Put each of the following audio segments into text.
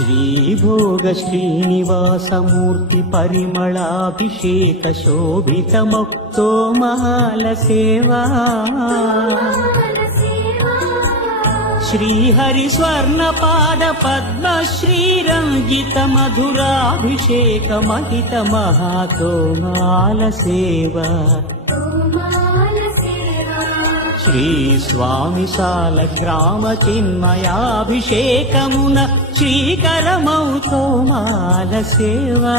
శ్రీభోగ శ్రీనివాసమూర్తి పరిమళాభిషేక శోభితమౌ తోమాల సేవా శ్రీహరి స్వర్ణపాద పద్మ శ్రీరంజిత మధురాభిషేక మహిత మహాతోమాల సేవా శ్రీ స్వామి సాల గ్రామ చిన్మయాభిషేకమున శ్రీకరమౌ తోమాల సేవా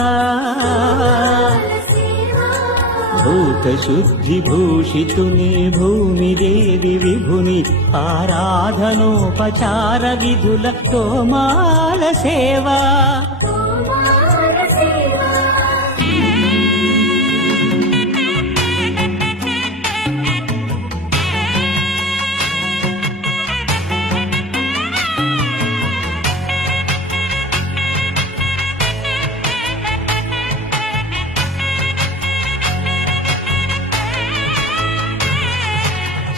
భూత శుద్ధి భూషితుని భూమిదేవి విభుని ఆరాధనోపచార విధుల తోమాల సేవా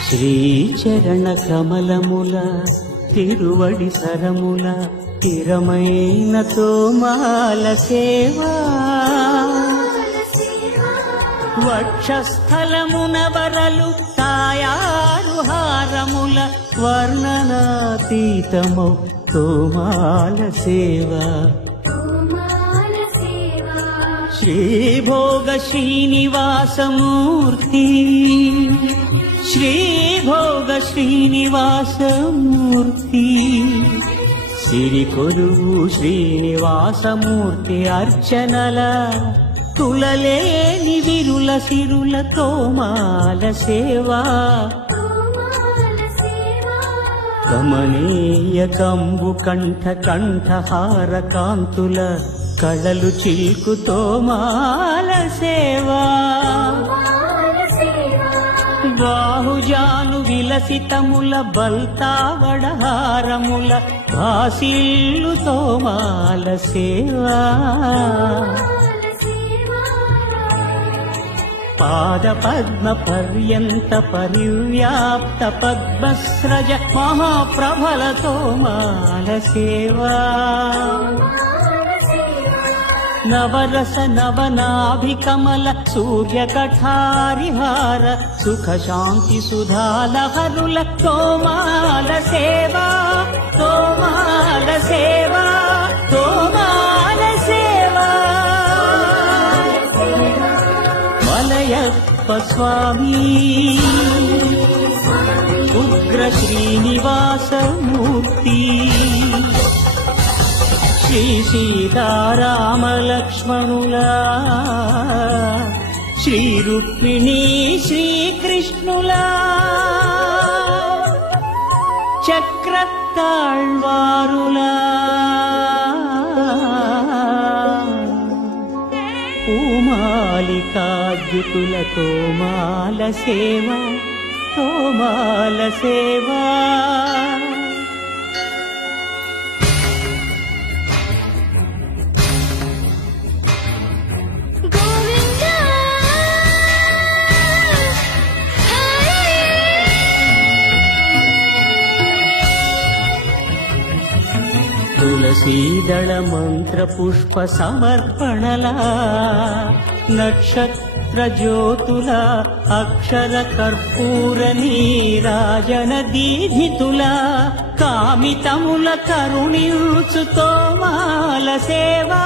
శ్రీచరణ కమలముల తిరువడి సరముల తిరమైన తోమాల సేవా వక్షస్థలమున వరలు తాయారు హారముల వర్ణనాతీతమౌ తోమాల సేవా శ్రీభోగ శ్రీనివాసమూర్తి శ్రీభోగ శ్రీనివాసమూర్తి సిరికొలువు శ్రీనివాసమూర్తి అర్చనల తులలేని విరుల సిరుల తోమాల సేవా కమనీయ కంబు కంఠ కంఠహార కాంతుల కళలు చిల్కు తోమాల సేవా బాహుజాను విలసితముల బల్తావడహారముల భాసిల్లు తోమాల సేవా పాద పద్మ పర్యంత పరివ్యాప్త పద్మస్రజ మహాప్రభల తోమాల సేవా నవరస నవనాభికమల సూర్యకఠారిహార సుఖ శాంతి సుధాలహరుల తోమాల సేవా తోమాల సేవా తోమాల సేవా మలయప్ప స్వామి ఉగ్ర శ్రీనివాసమూర్తి శ్రీ సీతారామ లక్ష్మణులా శ్రీ రుక్మిణీ శ్రీకృష్ణులా చక్రతాళ్వారులా పూమాలికాద్యుతుల తోమాల సేవా తోమాల సేవా तुलसीदल मंत्र पुष्प समर्पणला नक्षत्र ज्योतुला अक्षर कर्पूर नीराजन दीधितुला कामितमुल करुणिंचु तोमाल सेवा